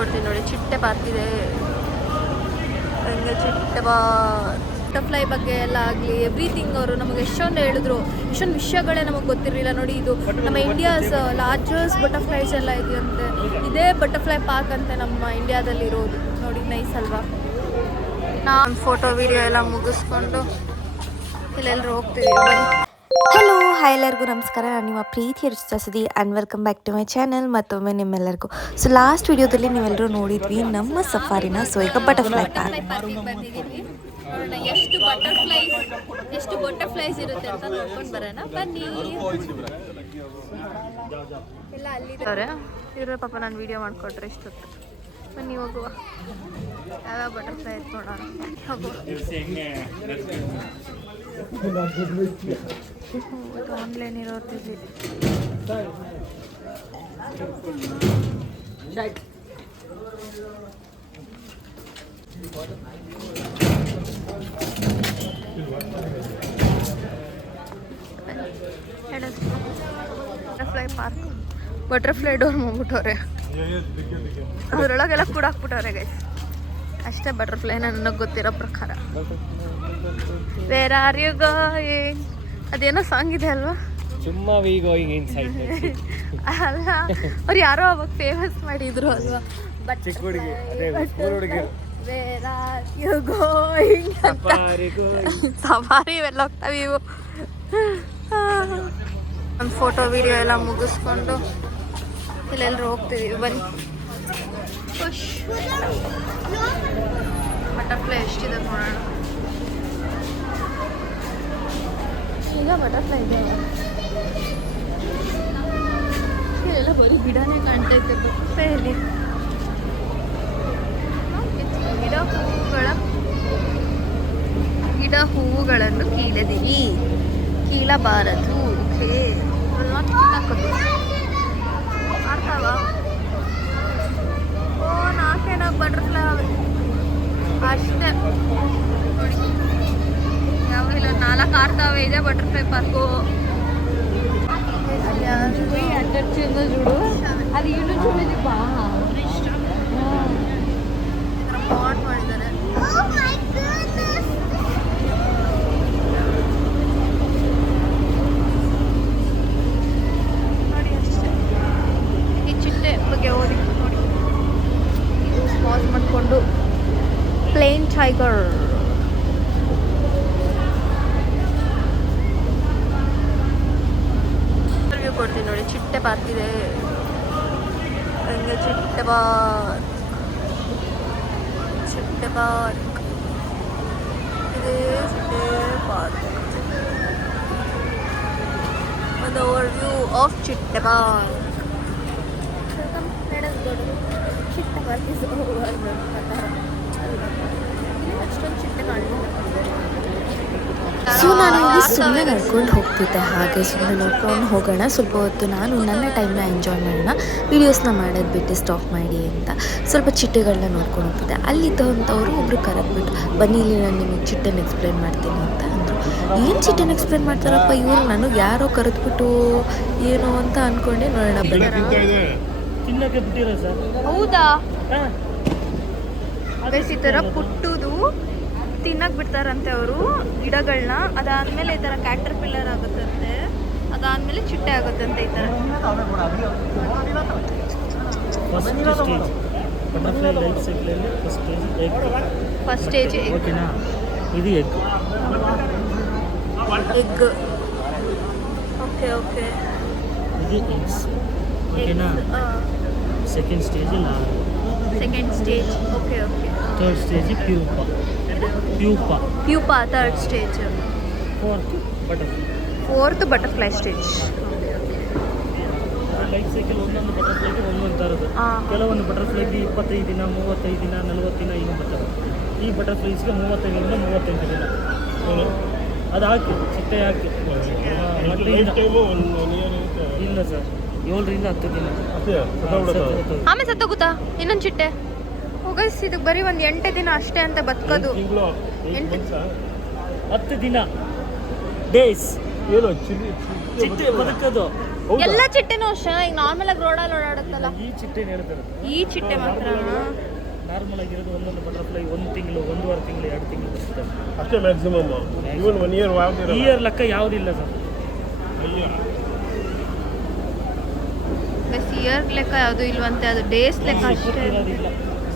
ಕೊಡ್ತೀನಿ ನೋಡಿ. ಚಿಟ್ಟೆ ಪಾರ್ಕ್ ಇದೆ. ಹಂಗೆ ಚಿಟ್ಟೆ ಬಟರ್ಫ್ಲೈ ಬಗ್ಗೆ ಎಲ್ಲ ಆಗಲಿ ಎವ್ರಿಥಿಂಗ್ ಅವರು ನಮಗೆ ಎಷ್ಟೊಂದು ಹೇಳಿದ್ರು. ಎಷ್ಟೊಂದು ವಿಷಯಗಳೇ ನಮಗೆ ಗೊತ್ತಿರಲಿಲ್ಲ ನೋಡಿ. ಇದು ನಮ್ಮ ಇಂಡಿಯಾಸ್ ಲಾರ್ಜೆಸ್ಟ್ ಬಟರ್ಫ್ಲೈಸ್ ಎಲ್ಲ ಇದೆಯಂತೆ. ಇದೇ ಬಟರ್ಫ್ಲೈ ಪಾರ್ಕ್ ಅಂತೆ ನಮ್ಮ ಇಂಡಿಯಾದಲ್ಲಿ ಇರೋದು ನೋಡಿ. ನೈಸ್ ಅಲ್ವಾ? ನಾನು ಫೋಟೋ ವಿಡಿಯೋ ಎಲ್ಲ ಮುಗಿಸ್ಕೊಂಡು ಇಲ್ಲೆಲ್ಲರೂ ಹೋಗ್ತೀವಿ. ಹಲೋ, ಹಾಯ್, ಎಲ್ಲರಿಗೂ ನಮಸ್ಕಾರ. ನಾನು ನಿಮ್ಮ ಪ್ರೀತಿಯ ರುಚಿಸುದಿ and welcome back to my channel. ಮತ್ತೊಮ್ಮೆ ನಿಮ್ಮೆಲ್ಲರಿಗೂ. ಸೊ ಲಾಸ್ಟ್ ವಿಡಿಯೋದಲ್ಲಿ ನೀವೆಲ್ಲರೂ ನೋಡಿದ್ವಿ ನಮ್ಮ ಸಫಾರಿನ. ಸೊ ಈಗ ಬಟರ್ಫ್ಲೈ ಪಾರ್ಕ್ ಬಂದಿದ್ದೀವಿ. ನೋಡೋಣ ಎಷ್ಟು ಬಟರ್ಫ್ಲೈಸ್ ಇರುತ್ತೆ ಅಂತ ನೋಡ್ಕೊಂಡು ಬರೋಣ ಬನ್ನಿ. ಎಲ್ಲ ಅಲ್ಲಿದ್ದಾರೆ ಇರೋ ಪಾಪ. ನಾನು ವಿಡಿಯೋ ಮಾಡಿಕೊಟ್ರೆ ಇಷ್ಟೊತ್ತು. ಬನ್ನಿ ಹೋಗುವ. ಯಾವ ಬಟರ್ಫ್ಲೈ ಇತ್ತು ನೋಡೋಣ. ಹೋಗುವ. ಇದು ಆನ್ಲೈನ್ ಇರೋದಿದೆ. Butterfly park. ಬಟರ್ಫ್ಲೈ ಡೋರ್ ಮಾಡ್ಬಿಟ್ಟವ್ರೆ. ಅದರೊಳಗೆಲ್ಲ ಕೂಡ ಹಾಕ್ಬಿಟ್ಟವ್ರೆ ಗೈಸ್. ಅಷ್ಟೇ ಬಟರ್ಫ್ಲೈ ನನಗೆ ಗೊತ್ತಿರೋ ಪ್ರಕಾರ. Where are you going? ಅದೇನೋ ಸಾಂಗ್ ಇದೆ ಅಲ್ವಾ? ಸುಮ್ಮಾ ವಿ ಗೋಯಿಂಗ್ ಇನ್ಸೈಡ್. ಅಲ್ಲ, ಅವ್ರು ಯಾರೋ ಅವಾಗ ಫೇಮಸ್ ಮಾಡಿದ್ರು ಅಲ್ವಾ? Where are you going? Safari ಇವೆಲ್ಲ ಹೋಗ್ತಾವೆ ಇವು. ಒಂದು ಫೋಟೋ ವಿಡಿಯೋ ಎಲ್ಲ ಮುಗಿಸ್ಕೊಂಡು ಇಲ್ಲೆಲ್ಲರೂ ಹೋಗ್ತೀವಿ. ಬನ್ನಿ. ಬಟರ್ಫ್ಲೈ ಎಷ್ಟಿದೆ ನೋಡೋಣ. ಈಗ ಬಟರ್ಫ್ಲೈ ಇದೆ. ಇಲ್ಲೆಲ್ಲ ಬರೀ ಗಿಡನೇ ಕಾಣ್ತೈತೆ ಬಟರ್ಫ್ಲೈಯಲ್ಲಿ. ಗಿಡ ಹೂವುಗಳನ್ನು ಕೀಳದಿರಿ, ಕೀಳಬಾರದು. ಆಡ್ತಾವ. ಓ, ನಾಲ್ಕೇನಾಗ ಬಟರ್ಫ್ಲೈ ಅಷ್ಟೇ ನೋಡಿ. ಯಾವ ಇಲ್ಲ 4 ಆಡ್ತಾವೆ. ಇದೆ ಬಟರ್ಫ್ಲೈ ಪಾರ್ಕು. जुड़ो ಅದು ಇನ್ನೂ ಜುಡಿದಿ ಬಾ ಇಷ್ಟ. ಪಾಟ್ ಮಾಡಿದ್ದಾರೆ. ಓ ಮೈ ಗಾಡ್ನೆಸ್. ನೋಡಿ ಅಷ್ಟೇ. ಈ ಚಿಟ್ಟೆ ಬಗ್ಗೆ ಓದಿ ನೋಡಿ. ಇದು ಪಾಸ್ ಮಾಡಿಕೊಂಡು ಪ್ಲೇನ್ ಟೈಗರ್. ಕೊಡ್ತೀನಿ ನೋಡಿ. ಚಿಟ್ಟೆ ಪಾರ್ಕ್ ಇದೆ. ಹಂಗೆ ಚಿಟ್ಟೆ ಪಾರ್ಕ್ ಇದೆ. ಚಿಟ್ಟೆ ಪಾರ್ಕ್. ಒಂದು ಓವರ್ ವ್ಯೂ ಆಫ್ ಚಿಟ್ಟೆ ಪಾರ್ಕ್. ಚಿಟ್ಟೆ ಪಾರ್ಕ್ ಇಸ್ ಓವರ್ ಅಷ್ಟೊಂದು ಚಿಟ್ಟೆ ಕಾಣಲಿಲ್ಲ. ಸೊ ನಾನು ಇಲ್ಲಿ ಸುಮ್ಮನೆ ನಡ್ಕೊಂಡು ಹೋಗ್ತಿದ್ದೆ. ಹಾಗೆ ಸುಮ್ಮನೆ ನೋಡ್ಕೊಂಡು ಹೋಗೋಣ, ಸ್ವಲ್ಪ ಹೊತ್ತು ನಾನು ನನ್ನ ಟೈಮ್ನ ಎಂಜಾಯ್ ಮಾಡೋಣ, ವೀಡಿಯೋಸ್ನ ಮಾಡೋದು ಬಿಟ್ಟು ಸ್ಟಾಪ್ ಮಾಡಿ ಅಂತ ಸ್ವಲ್ಪ ಚಿಟ್ಟೆಗಳನ್ನ ನೋಡ್ಕೊಂಡು ಹೋಗ್ತಿದ್ದೆ. ಅಲ್ಲಿದ್ದಂಥವ್ರು ಒಬ್ಬರು ಕರೆದ್ಬಿಟ್ಟು, ಬನ್ನಿ ಇಲ್ಲಿ ನಾನು ನಿಮಗೆ ಚಿಟ್ಟೆನ ಎಕ್ಸ್ಪ್ಲೇನ್ ಮಾಡ್ತೀನಿ ಅಂತ ಅಂದರು. ಏನು ಚಿಟ್ಟೆನ ಎಕ್ಸ್ಪ್ಲೇನ್ ಮಾಡ್ತಾರಪ್ಪ ಇವರು? ನನಗೆ ಯಾರೋ ಕರೆದ್ಬಿಟ್ಟು ಏನೋ ಅಂತ ಅಂದ್ಕೊಂಡೆ. ನೋಡೋಣ ಹೌದಾ? ಈ ಥರ ಪುಟ್ಟುದು ತಿನ್ನಕ್ಕೆ ಬಿಡ್ತಾರಂತೆ ಅವರು ಗಿಡಗಳನ್ನ. ಅದಾದಮೇಲೆ ಈ ಥರ ಕ್ಯಾಟರ್ ಪಿಲ್ಲರ್ ಆಗುತ್ತಂತೆ. ಅದಾದಮೇಲೆ ಚಿಟ್ಟೆ ಆಗುತ್ತಂತೆ ಈ ಥರ. ಫಸ್ಟ್ ಸ್ಟೇಜ್ ಇದು ಎಗ್. Okay okay. ಇದು ಎಗ್ಸ್ ಓಕೆನಾ. Second stage larva. Second stage okay okay. Third stage pupa third stage. Fourth butterfly stage. Life cycle ಒಂದೊಂದು ಬಟರ್ಫ್ಲೈಗೆ ಒಂದೊಂದು ಥರದ್ದು. ಕೆಲವೊಂದು ಬಟರ್ಫ್ಲೈಗೆ 25 ದಿನ, 35 ದಿನ, 40 ದಿನ ಈಗ ಬರ್ತವೆ. ಈ ಬಟರ್ಫ್ಲೈಸ್ಗೆ 35 ದಿನ. ಅದು ಹಾಕಿ ಚಿಟ್ಟೆ ಹಾಕಿ ಇಲ್ಲ ಸರ್, 7 ರಿಂದ 10 ದಿನ ಆಮೇಲೆ ಸತ್ತೋಗುತ್ತಾ ಇನ್ನೊಂದು ಚಿಟ್ಟೆ. ಹೋಗೈಸ್ ಇದಕ್ಕೆ ಬರೀ ಒಂದು 8 ದಿನ ಅಷ್ಟೇ ಅಂತ ಬದುಕೋದು. 10 ದಿನ ಡೇಸ್ ಚಿಟ್ಟೆ ಬದುಕೋದು. ಎಲ್ಲ ಚಿಟ್ಟೆನೂ ಅಷ್ಟೇ ಈಗ ನಾರ್ಮಲ್ ಆಗಿ ರೋಡಲ್ಲಿ ಓಡಾಡುತ್ತಲ್ಲ ಈ ಚಿಟ್ಟೆ ಹೇಳ್ತಾರೆ. ಈ ಚಿಟ್ಟೆ ಮಾತ್ರ ನಾರ್ಮಲ್ ಆಗಿರೋದು ಒಂದೊಂದು ಬಟರ್ಫ್ಲೈ 1 ತಿಂಗಳು 1.5 ತಿಂಗಳು 2 ತಿಂಗಳು ಬರ್ತದೆ ಅಷ್ಟೇ ಮ್ಯಾಕ್ಸಿಮಮ್. ಇವನ್ 1 ಇಯರ್ ಇಯರ್ ಲೆಕ್ಕ ಯಾವುದಿಲ್ಲ ಸರ್. ಬಸ್ ಇಯರ್ ಲೆಕ್ಕ ಯಾವುದು ಇಲ್ವಂತೆ, ಅದು ಡೇಸ್ ಲೆಕ್ಕ ಅಷ್ಟೇ. ಇರೋದಿಲ್ಲ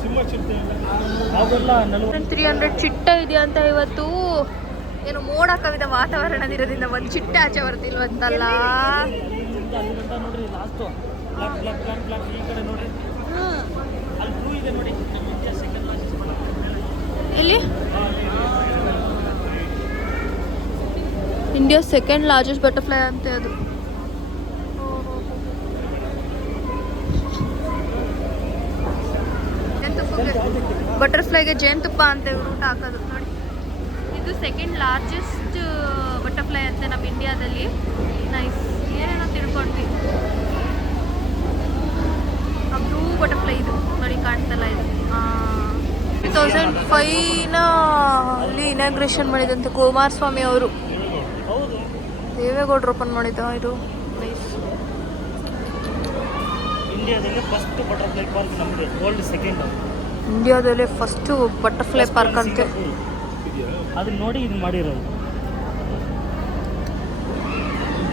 ಸಿಂಹ ಚಿಟ್ಟೆ ಅವೆಲ್ಲ 40 300 ಚಿಟ್ಟೆ ಇದೆಯಂತ ಇವತ್ತು. ಏನು ಮೋಡ ಕವಿದ ವಾತಾವರಣದಿರೋದ್ರಿಂದ ಒಂದು ಚಿಟ್ಟೆ ಆಚೆ ಬರ್ತಿಲ್ವಂತಲ್ಲ. ಇಲ್ಲಿಂದ ಅಲ್ಲಿ ಗಂಟ ನೋಡ್ರಿ last block block block block ಈ ಕಡೆ ನೋಡ್ರಿ ಅಲ್ಲಿ ಬ್ಲೂ ಇದೆ ನೋಡಿ. ಇಂಡಿಯಾ ಸೆಕೆಂಡ್ ಲಾರ್ಜೆಸ್ಟ್ ಇಲ್ಲಿ ಇಂಡಿಯಾ ಸೆಕೆಂಡ್ ಲಾರ್ಜೆಸ್ಟ್ ಬಟರ್ಫ್ಲೈ ಅಂತೆ ಅದು. ಬಟರ್ಫ್ಲೈಗೆ ಜೇನುತುಪ್ಪ ಅಂತ ಊಟ ಹಾಕೋದು ನೋಡಿ. ಇದು ಸೆಕೆಂಡ್ ಲಾರ್ಜೆಸ್ಟ್ ಬಟರ್ಫ್ಲೈ ಅಂತೆ ನಮ್ಮ ಇಂಡಿಯಾದಲ್ಲಿ. ನೈಸ್, ಏನೇನೋ ತಿಳ್ಕೊಂಡ್ವಿ. ಬ್ಲೂ ಬಟರ್ಫ್ಲೈ ಇದು ನೋಡಿ, ಕಾಣ್ತಲ್ಲ ಇದು. 2005 ಅಲ್ಲಿ ಇನಾಗ್ರೇಷನ್ ಮಾಡಿದಂತೆ ಕುಮಾರಸ್ವಾಮಿ ಅವರು. ಹೌದು. ದೇವೇಗೌಡರು ಓಪನ್ ಮಾಡಿದ್ದ ಇದು. ನೈಸ್. ಇಂಡಿಯಾದಲ್ಲಿ ಫಸ್ಟ್ ಬಟರ್ಫ್ಲೈ ಪಾರ್ಕ್ ನಮ್ಮದೇ, ವರ್ಲ್ಡ್ ಸೆಕೆಂಡ್. ಇಂಡಿಯಾದಲ್ಲೇ ಫಸ್ಟು ಬಟರ್ಫ್ಲೈ ಪಾರ್ಕ್ ಅಂತೆ. ಅದನ್ನ ನೋಡಿ ಇದು ಮಾಡಿರೋದು.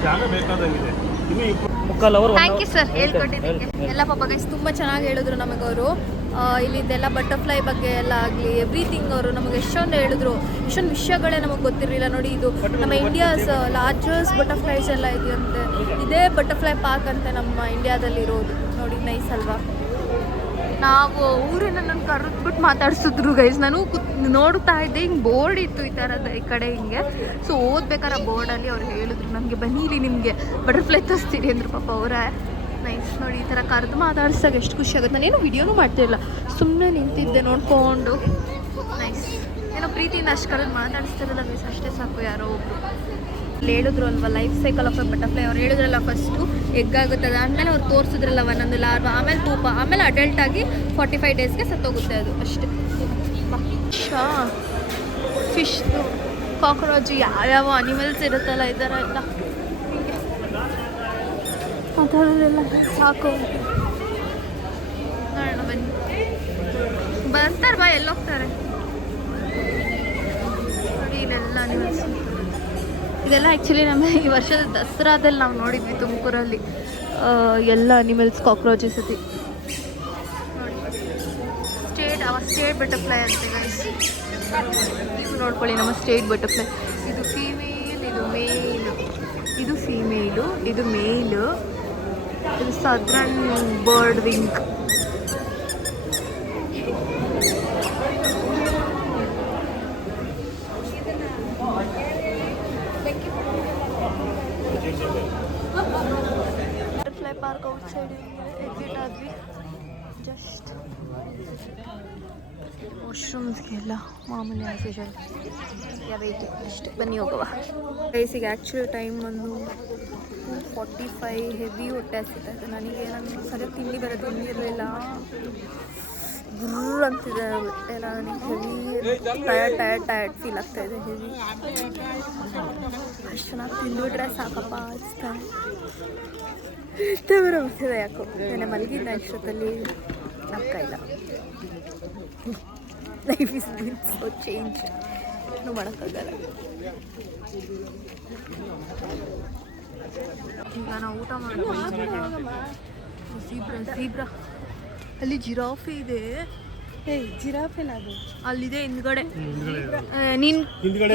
ಜಾಗ ಬೇಕಾದಂಗಿದೆ. ಇನ್ನು ಮುಕ್ಕಾಲು ಅವರು. ಥ್ಯಾಂಕ್ ಯು ಸರ್ ಹೇಳ್ಕೊಟ್ಟಿದ್ದಕ್ಕೆ. ಎಲ್ಲ ಪಾಪ ಗೈಸ್ ತುಂಬ ಚೆನ್ನಾಗಿ ಹೇಳಿದ್ರು ನಮಗೆ ಅವರು. ಇಲ್ಲಿದ್ದೆಲ್ಲ ಬಟರ್ಫ್ಲೈ ಬಗ್ಗೆ ಎಲ್ಲ ಆಗಲಿ ಎವ್ರಿಥಿಂಗ್ ಅವರು ನಮಗೆ ಎಷ್ಟೊಂದು ಹೇಳಿದ್ರು. ಎಷ್ಟೊಂದು ವಿಷಯಗಳೇ ನಮಗೆ ಗೊತ್ತಿರಲಿಲ್ಲ. ನೋಡಿ ಇದು ನಮ್ಮ ಇಂಡಿಯಾಸ್ ಲಾರ್ಜೆಸ್ಟ್ ಬಟರ್ಫ್ಲೈಸ್ ಎಲ್ಲ ಇದೆಯಂತೆ. ಇದೇ ಬಟರ್ಫ್ಲೈ ಪಾರ್ಕ್ ಅಂತೆ ನಮ್ಮ ಇಂಡಿಯಾದಲ್ಲಿರೋದು. ನೋಡಿ ನೈಸ್ ಅಲ್ವಾ. ನಾವು ಊರಿನ ನನ್ನ ಕರೆದ್ಬಿಟ್ಟು ಮಾತಾಡ್ಸಿದ್ರು ಗೈಸ್. ನಾನು ನೋಡ್ತಾ ಇದ್ದೆ, ಹಿಂಗೆ ಬೋರ್ಡ್ ಇತ್ತು ಈ ಥರದ ಈ ಕಡೆ ಹಿಂಗೆ. ಸೊ ಓದ್ಬೇಕಾದ್ರೆ ಆ ಬೋರ್ಡಲ್ಲಿ ಅವ್ರು ಹೇಳಿದ್ರು ನಮಗೆ ಬನ್ನಿ ಇಲ್ಲಿ ನಿಮಗೆ ಬಟರ್ಫ್ಲೈ ತರಿಸ್ತೀರಿ ಅಂದರು ಪಾಪ ಅವರೇ. ನೈಸ್ ನೋಡಿ, ಈ ಥರ ಕರೆದು ಮಾತಾಡ್ಸಿದಾಗ ಎಷ್ಟು ಖುಷಿ ಆಗುತ್ತೆ. ನಾನೇನು ವಿಡಿಯೋನೂ ಮಾಡ್ತಿರಲಿಲ್ಲ, ಸುಮ್ಮನೆ ನಿಂತಿದ್ದೆ ನೋಡಿಕೊಂಡು. ನೈಸ್, ಏನೋ ಪ್ರೀತಿಯಿಂದ ಅಷ್ಟು ಕರೆದು ಮಾತಾಡಿಸ್ತಿರಲ್ಲ ಗೈಸ್, ಅಷ್ಟೇ ಸಾಕು. ಯಾರೋ ಒಬ್ಬರು ಅಲ್ಲಿ ಹೇಳಿದ್ರು ಅಲ್ವಾ, life cycle of A butterfly. ಅವ್ರು ಹೇಳಿದ್ರಲ್ಲ, ಫಸ್ಟು ಎಗ್ ಆಗುತ್ತೆ, ಅದಾದಮೇಲೆ ಅವ್ರು ತೋರಿಸಿದ್ರಲ್ಲ ಒಂದೊಂದು ಲಾರ್ವಾ, ಆಮೇಲೆ ತೂಪ, ಆಮೇಲೆ ಅಡಲ್ಟ್ ಆಗಿ 45 ಡೇಸ್ಗೆ ಸತ್ತೋಗುತ್ತೆ ಅದು ಅಷ್ಟೇ. ಫಿಶ್ದು, ಕಾಕ್ರೋಚ್, ಯಾವ್ಯಾವ ಅನಿಮಲ್ಸ್ ಇರುತ್ತಲ್ಲ ಈ ಥರ ಎಲ್ಲ ಅದರಲ್ಲೆಲ್ಲ ಸಾಕು. ನೋಡೋಣ ಬನ್ನಿ. ಬರ್ತಾರೆ ಬಾ, ಎಲ್ಲೋಗ್ತಾರೆ ನೋಡಿ. ಇಲ್ಲೆಲ್ಲ ಅನಿಮಲ್ಸ್ ಇದೆಲ್ಲ ಆ್ಯಕ್ಚುಲಿ ನಮ್ಮ ಈ ವರ್ಷದ ದಸರಾದಲ್ಲಿ ನಾವು ನೋಡಿದ್ವಿ ತುಮಕೂರಲ್ಲಿ. ಎಲ್ಲ ಅನಿಮಲ್ಸ್, ಕಾಕ್ರೋಚಸ್ ಅತಿ ನೋಡಿ. ಸ್ಟೇಟ್ ಬಟರ್ಫ್ಲೈ ಅಂತ ಗೈಸ್. ನೀವು ನೋಡ್ಕೊಳ್ಳಿ, ನಮ್ಮ ಸ್ಟೇಟ್ ಬಟರ್ಫ್ಲೈ. ಇದು ಫೀಮೇಲ್, ಇದು ಮೇಲು, ಇದು ಫೀಮೇಲು, ಇದು ಮೇಲು, ಇದು southern bird wing. Butterfly park out side exit ಆದ್ವಿ. ಜಸ್ಟ್ ವಾಶ್ರೂಮ್ಸ್ಗೆಲ್ಲ ಮಾಮೂಲಿ ಆಫೀಸಲ್ಲಿ ವೆಯ್ಟಿಂಗ್ ಅಷ್ಟೇ. ಬನ್ನಿ ಹೋಗುವ. ರೈಸಿಗೆ ಆ್ಯಕ್ಚುಲಿ ಟೈಮ್ ಒಂದು 2:45. ಹೆವಿ ಹೊಟ್ಟೆ ಹಸಿತಾ ಇದೆ ನನಗೆ. ನಾನು ಸರಿಯಾಗಿ ತಿಂಡಿ ತಿಂದಿರಲಿಲ್ಲ. ಗುರ್ರ್ ಅಂತಿದೆ ಹೊಟ್ಟೆ ಎಲ್ಲ ನನಗೆ. ಹೆವಿ ಟಯರ್ಡ್ ಫೀಲ್ ಆಗ್ತಾ ಇದೆ. ಹೆವಿ ಅಷ್ಟು ಚೆನ್ನಾಗಿ ತಿಂದುಬಿಟ್ರೆ ಸಾಕಪ್ಪ ಅನಿಸ್ತಾ ಇಷ್ಟೇ ಬರ್ತಿದೆ. ಯಾಕೋ ನೆನೆ ಮಲಗಿದ್ದ ಇಷ್ಟೊತ್ತಲ್ಲಿ ಆಗ್ತಾ ಇಲ್ಲ. Life is been so change, ಏನೂ ಮಾಡೋಕ್ಕಾಗಲ್ಲ. ಈಗ ನಾವು ಊಟ ಮಾಡ್ತೀವಿ. ಝೀಬ್ರಾ ಅಲ್ಲಿ ಜಿರಾಫೆ ಇದೆ. ಜಿರಾಫೆನ ಅದು ಅಲ್ಲಿದೆ ಹಿಂದ್ಗಡೆ. ನೀನ್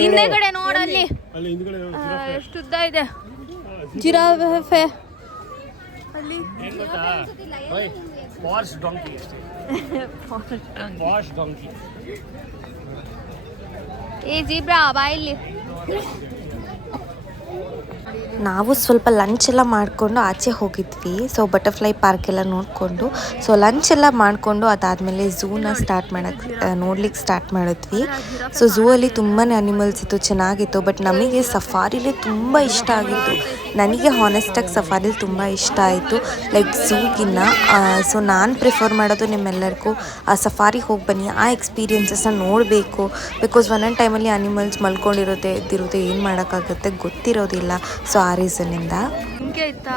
ಹಿಂದೆಗಡೆ ನೋಡಲ್ಲಿ ಎಷ್ಟು ಉದ್ದ ಇದೆ ಜಿರಾಫೆ ಅಲ್ಲಿ. ಏ ಝೀಬ್ರಾ ಬಾ ಇಲ್ಲಿ. ನಾವು ಸ್ವಲ್ಪ ಲಂಚ್ ಎಲ್ಲ ಮಾಡಿಕೊಂಡು ಆಚೆ ಹೋಗಿದ್ವಿ. ಸೊ ಬಟರ್ಫ್ಲೈ ಪಾರ್ಕ್ ಎಲ್ಲ ನೋಡಿಕೊಂಡು, ಸೊ ಲಂಚ್ ಎಲ್ಲ ಮಾಡಿಕೊಂಡು ಅದಾದಮೇಲೆ ಝೂನ ನೋಡ್ಲಿಕ್ಕೆ ಸ್ಟಾರ್ಟ್ ಮಾಡಿದ್ವಿ. ಸೊ ಝೂ ಅಲ್ಲಿ ತುಂಬಾ ಅನಿಮಲ್ಸ್ ಇತ್ತು, ಚೆನ್ನಾಗಿತ್ತು. ಬಟ್ ನಮಗೆ ಸಫಾರಿಲಿ ತುಂಬ ಇಷ್ಟ ಆಗಿತ್ತು. ನನಗೆ ಹಾನೆಸ್ಟಾಗಿ ಸಫಾರಿಲಿ ತುಂಬ ಇಷ್ಟ ಆಯಿತು, ಲೈಕ್ ಝೂಗಿನ್ನ. ಸೊ ನಾನು ಪ್ರಿಫರ್ ಮಾಡೋದು ನಿಮ್ಮೆಲ್ಲರಿಗೂ ಆ ಸಫಾರಿಗೆ ಹೋಗಿ ಬನ್ನಿ, ಆ ಎಕ್ಸ್ಪೀರಿಯನ್ಸಸ್ನ ನೋಡಬೇಕು. ಬಿಕಾಸ್ ಒಂದೊಂದು ಟೈಮಲ್ಲಿ ಅನಿಮಲ್ಸ್ ಮಲ್ಕೊಂಡಿರುತ್ತೆ, ಎದ್ದಿರುತ್ತೆ, ಏನು ಮಾಡೋಕ್ಕಾಗುತ್ತೆ ಗೊತ್ತಿರೋದಿಲ್ಲ. ಸೊ ಆ ರೀಸನ್ನಿಂದ ಹಿಂಗೆ ಆಯ್ತಾ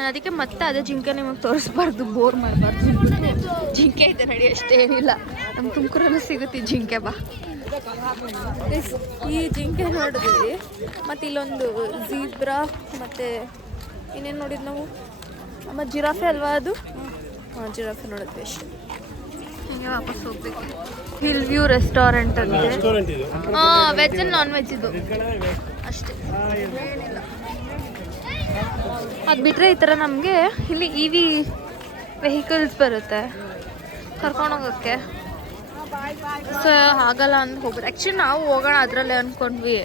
ನಾನು ಅದಕ್ಕೆ ಮತ್ತೆ ಅದೇ ಜಿಂಕೆ ನಿಮಗೆ ತೋರಿಸ್ಬಾರ್ದು, ಬೋರ್ ಮಾಡಬಾರ್ದು. ಜಿಂಕೆ ಐತೆ ನಡಿ, ಅಷ್ಟೇನಿಲ್ಲ. ನಮ್ಮ ತುಮಕೂರಲ್ಲೂ ಸಿಗುತ್ತೆ ಜಿಂಕೆ. ಬಾ, ಈ ಜಿಂಕೆ ನೋಡಿದ್ವಿ. ಮತ್ತು ಇಲ್ಲೊಂದು ಝೀಬ್ರಾ, ಮತ್ತು ಇನ್ನೇನು ನೋಡಿದ್ದು ನಾವು, ಮತ್ತು ಜಿರಾಫೆ ಅಲ್ವಾ ಅದು? ಹಾಂ, ಜಿರಾಫೆ ನೋಡಿದ್ವಿ ಅಷ್ಟೇ. ಹಿಂಗೆ ವಾಪಸ್ ಹೋಗ್ಬೇಕು. ಹಿಲ್ ವ್ಯೂ ರೆಸ್ಟೋರೆಂಟ್ ಅಂತೆ. ರೆಸ್ಟೋರೆಂಟ್ ಇದು. ಹಾಂ, ವೆಜ್ ಆ್ಯಂಡ್ ನಾನ್ ವೆಜ್ ಇದು ಅಷ್ಟೇ, ಏನಿಲ್ಲ. ಅದು ಬಿಟ್ಟರೆ ಈ ಥರ ನಮಗೆ ಇಲ್ಲಿ EV ವೆಹಿಕಲ್ಸ್ ಬರುತ್ತೆ ಕರ್ಕೊಂಡೋಗೋಕ್ಕೆ. ಸೊ ಆಗಲ್ಲ ಅಂತ ಹೋಗ್ಬೋದು. ಆ್ಯಕ್ಚುಲಿ ನಾವು ಹೋಗೋಣ ಅದರಲ್ಲೇ ಅಂದ್ಕೊಂಡ್ವಿ,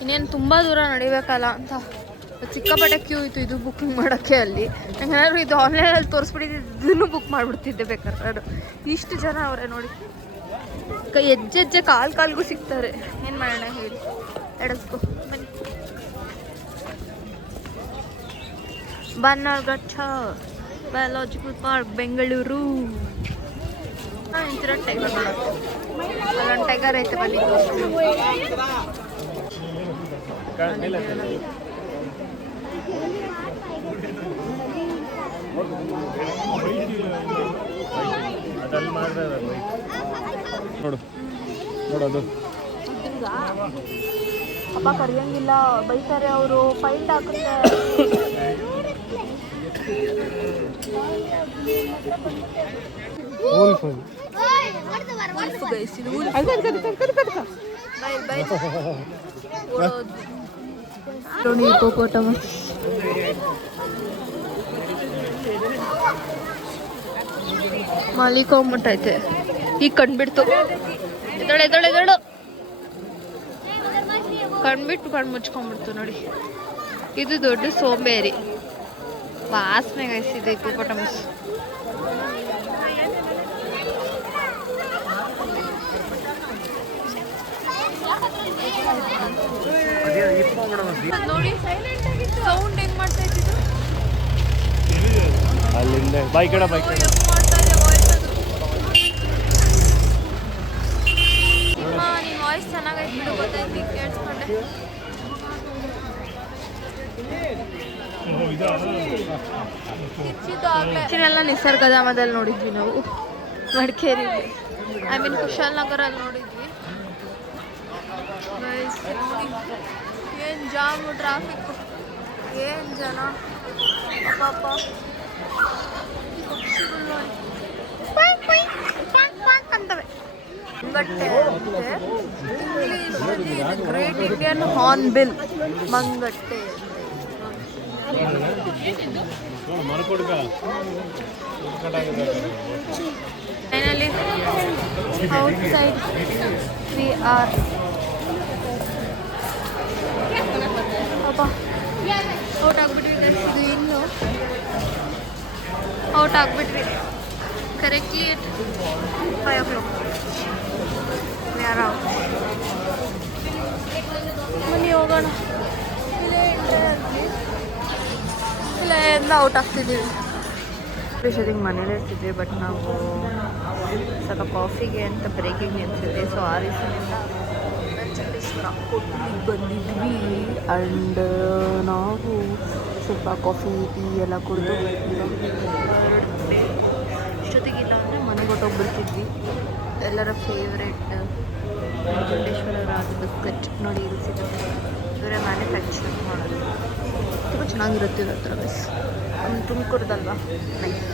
ಇನ್ನೇನು ತುಂಬ ದೂರ ನಡಿಬೇಕಲ್ಲ ಅಂತ. ಸಿಕ್ಕಾಪಟ್ಟೆ ಕ್ಯೂ ಇತ್ತು ಇದು ಬುಕ್ಕಿಂಗ್ ಮಾಡೋಕ್ಕೆ. ಅಲ್ಲಿ ಏನಾದ್ರು ಇದು ಆನ್ಲೈನಲ್ಲಿ ತೋರಿಸ್ಬಿಟ್ಟಿದ್ದು ಇದನ್ನು ಬುಕ್ ಮಾಡಿಬಿಡ್ತಿದ್ದೆ ಬೇಕಾದ್ರೆ. ಇಷ್ಟು ಜನ ಅವರೇ ನೋಡಿ, ಹೆಜ್ಜೆ ಕಾಲ್ಗೂ ಸಿಗ್ತಾರೆ. ಏನು ಮಾಡೋಣ ಹೇಳಿ, ಎಡಸ್ಕೊ ಬನ್ನಿ. Bannerghatta biological park, Bengaluru. ಹಾಂ, ಇಂತಿರೋ ಟೈಗರ್ ನೋಡೋದು. ಅಲ್ಲೊಂದು ಟೈಗರ್ ಐತೆ, ಬನ್ನಿ. ನೋಡು ನೋಡೋದು. ಅಪ್ಪ ಕರಿಯಂಗಿಲ್ಲ, ಬೈತಾರೆ ಅವರು, ಫೈಟ್ ಹಾಕುತ್ತೆ. ಮಾಲಿಕೊಂಬಿಟ್ಟೈತೆ. ಈಗ ಕಂಡ್ಬಿಡ್ತು. ಎದಳು ಕಣ್ಬಿಟ್ಟು ಕಣ್ಣು ಮುಚ್ಕೊಂಡ್ಬಿಡ್ತು ನೋಡಿ. ಇದು ದೊಡ್ಡ ಸೋಂಬೇರಿ, ವಾಸನೆ ಗೈಸಿದೆ ಹಿಪ್ಪೋಪೊಟಮಸ್. ನೋಡಿ ಸೌಂಡ್ ಹೆಂಗ್ ಮಾಡ್ತಾ ಇದ್ದಿದ್ದು ಅಲ್ಲಿಂದ ಬೈಕ್ ಕಡೆ ಬೈಕ್ ಕಡೆ ನಿನ್ನ ವಾಯ್ಸ್ ಚೆನ್ನಾಗೈತೆ ಬಿಡು, ಗೊತ್ತೈತಿ, ಕೇಳಿಸ್ಕೊಂಡೆ. ಎಲ್ಲ ನಿಸರ್ಗಧಾಮದಲ್ಲಿ ನೋಡಿದ್ವಿ ನಾವು, ಮಡಿಕೇರಿಲಿ, ಐ ಮೀನ್ ಕುಶಾಲನಗರಲ್ಲಿ ನೋಡಿದ್ವಿ. ಏನು ಜಾಮು, ಟ್ರಾಫಿಕ್, ಏನು ಜನ, ಅಪ್ಪ ಅಂತವೆ. ಮಂಗಟ್ಟೆ ಇಂಗ್ಲೀಷ್ ಗ್ರೇಟ್ ಇಂಡಿಯನ್ ಹಾರ್ನ್ಬಿಲ್ ಮಂಗಟ್ಟೆ. Finally outside we are. ಅಪ್ಪ ಔಟ್ ಆಗಿಬಿಟ್ವಿ. ಇದು ಇನ್ನು ಔಟ್ ಆಗಿಬಿಟ್ವಿ correctly at 5 o'clock. We are out. ಬನ್ನಿ ಹೋಗೋಣ. ಇಲ್ಲೆಲ್ಲ ಔಟ್ ಆಗ್ತಿದ್ದೀವಿ. ವಿಷಯದಿಂದ ಮನೇಲಿ ಇರ್ತಿದ್ವಿ, ಬಟ್ ನಾವು ಸ್ವಲ್ಪ ಕಾಫಿಗೆ ಅಂತ ಬ್ರೇಕಿಂಗ್ ನಿಲ್ಸಿದ್ವಿ. ಸೊ ಆ ರೀಸನಿಂದ ಹೋಟೆಲಿಗೆ ಬಂದಿದ್ವಿ. ಆ್ಯಂಡ್ ನಾವು ಸ್ವಲ್ಪ ಕಾಫಿ ಟೀ ಎಲ್ಲ ಕುಡಿದು ಇಷ್ಟೊತ್ತಿಗಿಲ್ಲ ಅಂದರೆ ಮನೆಗೆ ಹೊಟ್ಟೋಗ್ಬಿಡ್ತಿದ್ವಿ. ಎಲ್ಲರ ಫೇವ್ರೆಟ್ ಗುಂಡೇಶ್ವರ ರಾಗಿ ಬಿಸ್ಕೆಟ್ ನೋಡಿ, ಇಲ್ಲಿ ಸಿಗುತ್ತೆ. ಇವರೇ ಮ್ಯಾನುಫ್ಯಾಕ್ಚರ್ ಮಾಡೋದು, ತುಂಬ ಚೆನ್ನಾಗಿರುತ್ತೆ ಇವ್ರ ಹತ್ರ. ಬಸ್ ತುಮಕೂರ್ದಲ್ವಾ, ನೈಸ್.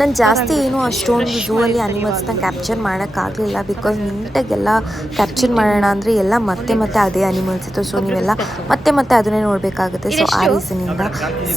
ನಾನು ಜಾಸ್ತಿ ಏನು ಅಷ್ಟೊಂದು ಝೂ ಅಲ್ಲಿ ಅನಿಮಲ್ಸ್ನ ಕ್ಯಾಪ್ಚರ್ ಮಾಡೋಕ್ಕಾಗಲಿಲ್ಲ, ಬಿಕಾಸ್ ನೀಟಾಗೆಲ್ಲ ಕ್ಯಾಪ್ಚರ್ ಮಾಡೋಣ ಅಂದರೆ ಎಲ್ಲ ಮತ್ತೆ ಅದೇ ಅನಿಮಲ್ಸ್ ಇತ್ತು. ಸೊ ನೀವೆಲ್ಲ ಮತ್ತೆ ಅದನ್ನೇ ನೋಡಬೇಕಾಗುತ್ತೆ. ಸೊ ಆ ರೀಸನಿಂದ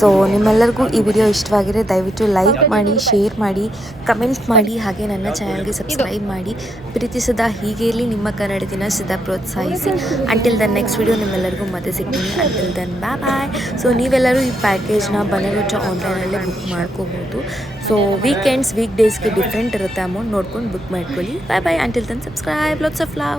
ಸೊ ನಿಮ್ಮೆಲ್ಲರಿಗೂ ಈ ವಿಡಿಯೋ ಇಷ್ಟವಾಗಿದ್ರೆ ದಯವಿಟ್ಟು ಲೈಕ್ ಮಾಡಿ, ಶೇರ್ ಮಾಡಿ, ಕಮೆಂಟ್ ಮಾಡಿ, ಹಾಗೆ ನನ್ನ ಚಾನಲ್ಗೆ ಸಬ್ಸ್ಕ್ರೈಬ್ ಮಾಡಿ. ಪ್ರೀತಿಸದ ಹೀಗೆ ಇರಲಿ, ನಿಮ್ಮ ಕನ್ನಡ ದಿನ ಸದಾ ಪ್ರೋತ್ಸಾಹಿಸಿ. ಅಂಟಿಲ್ ದನ್ ನೆಕ್ಸ್ಟ್ ವಿಡಿಯೋ ನಿಮ್ಮೆಲ್ಲರಿಗೂ ಮತ್ತೆ ಸಿಗ್ತೀನಿ. ಅಂಟಿಲ್ ದನ್ ಬಾಯ್. ಸೊ ನೀವೆಲ್ಲರೂ ಈ ಪ್ಯಾಕೇಜ್ನ ಬನಗಟ್ಟ ಆನ್ಲೈನಲ್ಲೇ ಬುಕ್ ಮಾಡ್ಕೋಬೋದು. ಸೊ ವೀಕೆಂಡ್ಸ್ ವೀಕ್ ಡೇಸ್ಗೆ ಡಿಫ್ರೆಂಟ್ ಇರುತ್ತೆ ಅಮೌಂಟ್, ನೋಡ್ಕೊಂಡು ಬುಕ್ ಮಾಡ್ಕೊಳ್ಳಿ. Bye. Until then subscribe. Lots of love.